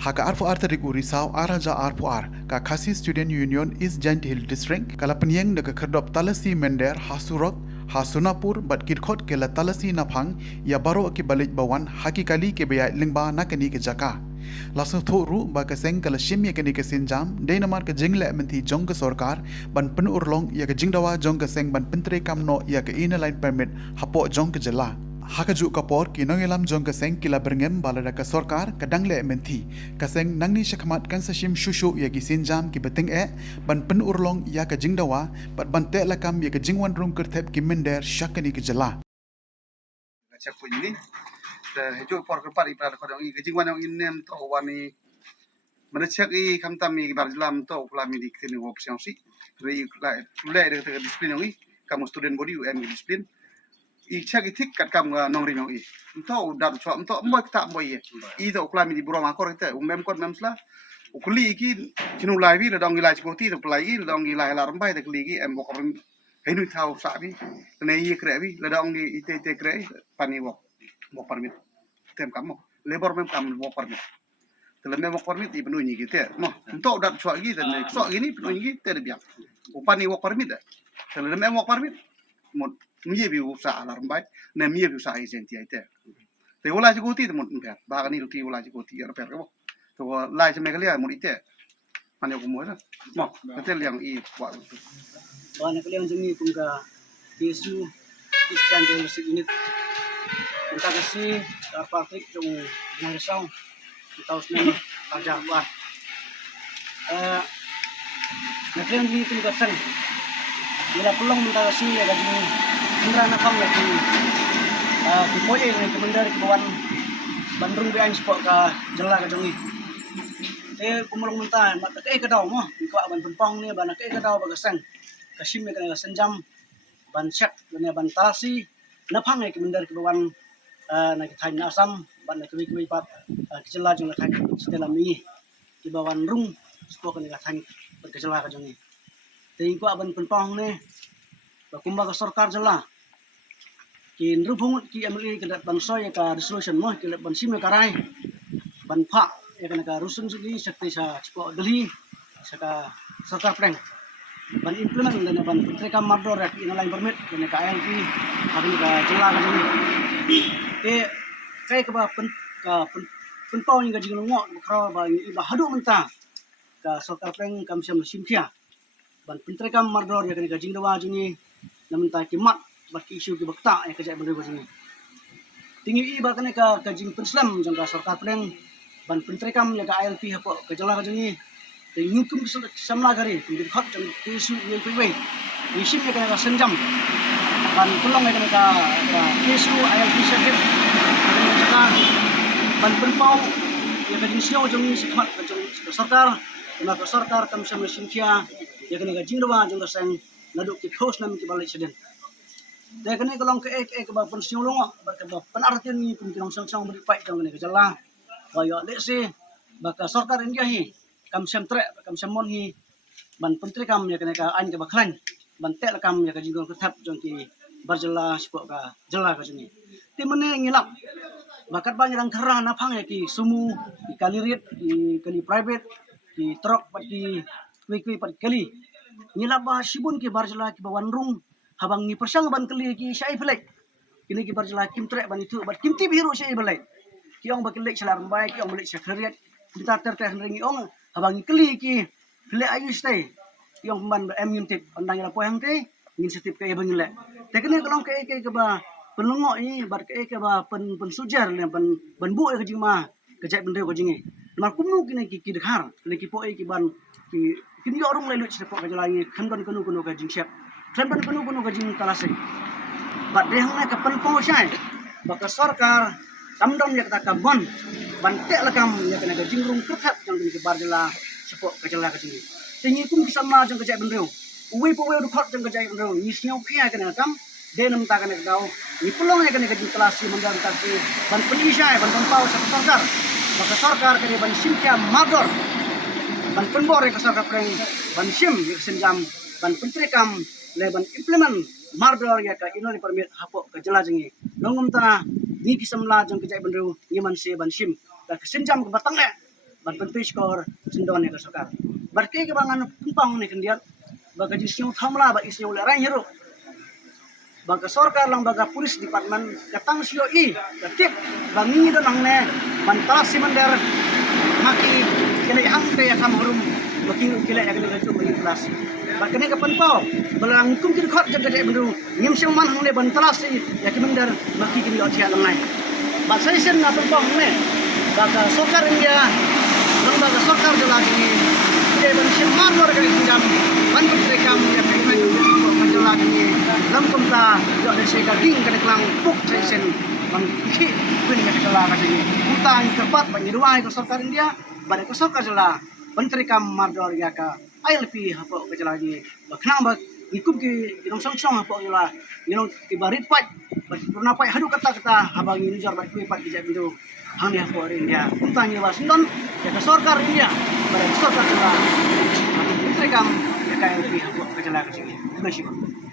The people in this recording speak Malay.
Haka arfu artarik urisau araja arfu ka Khasi Student Union East Giant Hill District kala penyeng de kerdop talasi mender hasurok hasunapur bat kirkhot ke la talasi naphang ya baro ki balik bawan hakikali ke beya lingba nakani ke jaka lasu thoru ba ka seng kala shimye ke ni ke sinjam deinamar ke jingle menti jong ke sarkar ban pen urlong ya ke jingdawa jong ke seng ban pentre kamno ya ke inline permit hapo jong ke jela Hakaju kapor kinongelam jong kaseng kila berngem balada ka sorkar kadangle menti kaseng nangni shakmat kan sashim shushu ya gisinjam ki beting ban pen urlong ya ka jingdawa ban te lakam ya ka jingwan rum kertep ki mender shakani ki jela Cek pun ini, hijau por kepar ipar kodong i kejingwan yang inem to wani menecek i kamtam i barjlam to ulami di kini wop siangsi, rei lai de disiplin yang i kamu student body UN disiplin I cek itik kat kam nong rinong i to dam chwa to mo tak mo i to ulami di burong akor ite umem kod memsla ukuli iki kinu lai bi dong ilai chkoti to plai i dong ilai alarm bai de kli ki em bokor henu thau sa bi ne i kre bi dong di ite kre pani wok permit tem kam labor mem kam wok permit tele mem wok permit i penuh ni gitu no to dam chwa gi dan so gini penuh gi te de biak upani wok permit tele mem wok permit một mía biểu xả là rắm nè mía biểu xả hiện tại thế thì hôm nay chỉ có tí một bẹt ba cái này thì hôm nay chỉ có tí ở bẹt cái bộ thì lại cho mấy cái này một ít thế mà nhiều cũng muốn đó mà cái thế liền y quả Banyak yang jemi pungka isu Eastern Journalistic Unit kita kasih Patrick trong ngày sau tahun ini aja buat naklian di pungka sang bila pelong minta kasih ya gaji indra nakam lagi dipoye ni kemendar kawan Bandung biang sport ka jela ka jongi kumulong minta mat ke daw mo ko ban penpong ni ban ke daw bagasang kasim ni kana senjam ban cek ban talasi naphang ni kemendar kawan na kithain asam ban na kwi pat kejela jong na setelah mi di bawan rung sport ni kathain berkejela ka jongi ting ko ban penpong ni bakumba ka sarkar jela kin rupung ki amli kedat bangsoy ka resolution mo kedat ban sim karai ban pha ya kana ka rusun sigi sakti sa cipo deli saka sarkar preng ban implement dan ban treka mardor rak inline permit kana ka LP hari ka jela ka ni kai ka ba pen pau ni ka jing ngo kro ba iba hadu menta ka sarkar preng kam sim simthia ban pentreka mardor ya kana ka jing dawa jingi namenta kimat baki isu ki bakta ya kejap benda macam ni tinggi i ba kana ka kajing penslam jang ka sarkar preng ban pentrekam ya ka ILP hapo kejala ka jingi tinggi kum samla gari tinggi khot jang isu ye piwe isim ya kana senjam ban tulong ya kana ka isu ILP sakit ban penpau ya ka jing sio jang sikmat ka jang sarkar na ka sarkar kam sam simkia ya kana ka jing dawa jang ka sang naduk ki khos nam ki balik seden de kene kolong ke ba pun siung long ba ke ba pen artian ni pun kilong sang beri pai jang ne ke jala ba yo le se ba ka sarkar india hi kam sem tre kam sem mon hi ban pentri kam ya kene ka an ke ba khlan ban te kam ya ka jingong ke thap jong ki barjala sipo ka jala ka jini ti mene ngilap bakat ba nyang khara na phang ya ki sumu ki kalirit ki kali private ki truk pat ki kwi pat kali ngilap ba sibun ki barjala ki ba wanrung habang ni persang ban kali ki syai pelek kini ki barjala kim trek ban itu bat kim ti biru syai pelek ki ong ba kelek salar bai ki ong belek sekretariat kita ter ringi ong habang ni kali ki pelek ayu stay ki ong ban em unit pandang la poang te ngin setip ke ban lek te kini kolong ke ba penlongok ni bar ke ba pen sujar le ban bu ke jing ma ke jai bende ko jingi mar kumnu kini ki dekhar kini ki po ki ban ki kini orang lelu cepat ke jalan ni kan ban kunu ke jing siap Trempan penuh ke jing talase. Bat dehang na kapan pengosai. Baka sarkar tamdom ya kata kabon. Bantek lakam ya kena ke jing rung kertat jang kini ke barjala sepok ke jala ke sini. Tingi kum kisama jang ke jai bendeu. Uwi po we dukot jang ke jai bendeu. Ni siau kia kena kam. Denam ta kena dau. Ni pelong ya kena ke jing talase mendam taki. Ban penisai ban pau sa sarkar. Baka sarkar kena ban simkia mador. Ban penbor ya ke sarkar preng. Ban sim ya senjam. Ban pentrekam leban implement mardor ya ka inoni permit hapo ka jela jingi nongum ta ni kisamla jong kejai benru ngiman se ban sim ka senjam ke batang ban penting skor sendon ya sokar berke ke bangan tumpang ni kendian baga jisiu thamla ba isiu le rai hero baga sorkar lang baga pulis department katang sio i ketip bangi do nang ne ban talas simander maki kene hang pe ya kam hurum baking kile ya kene ju bagi kelas bakane ka panpo balang kum kin khot jang gade bendu ngim siang man hang le ban talas ya kimander maki kini otia langai ba sai sen na panpo ne baga sorkar india lang baga sorkar de lagi de ban siang man lor ka jam ban putri kam ya kai mai jo lagi lam kum ta yo de se ka ding ka klang puk sai sen bang ki pun ka kala ka ni utang kepat ban diruai ka sorkar india pada ka sorkar jela menteri kam mardor ya ka ILP hapo ka jela ni bakna ba ikum ki inong song hapo jela inong ki barit pat purna pat hadu kata habang ini jar bat kui pat ki jabido hang dia hapo india utang ni was non ya ka sorkar india pada sorkar jela menteri kam ya ka ILP hapo ka jela ka sini terima kasih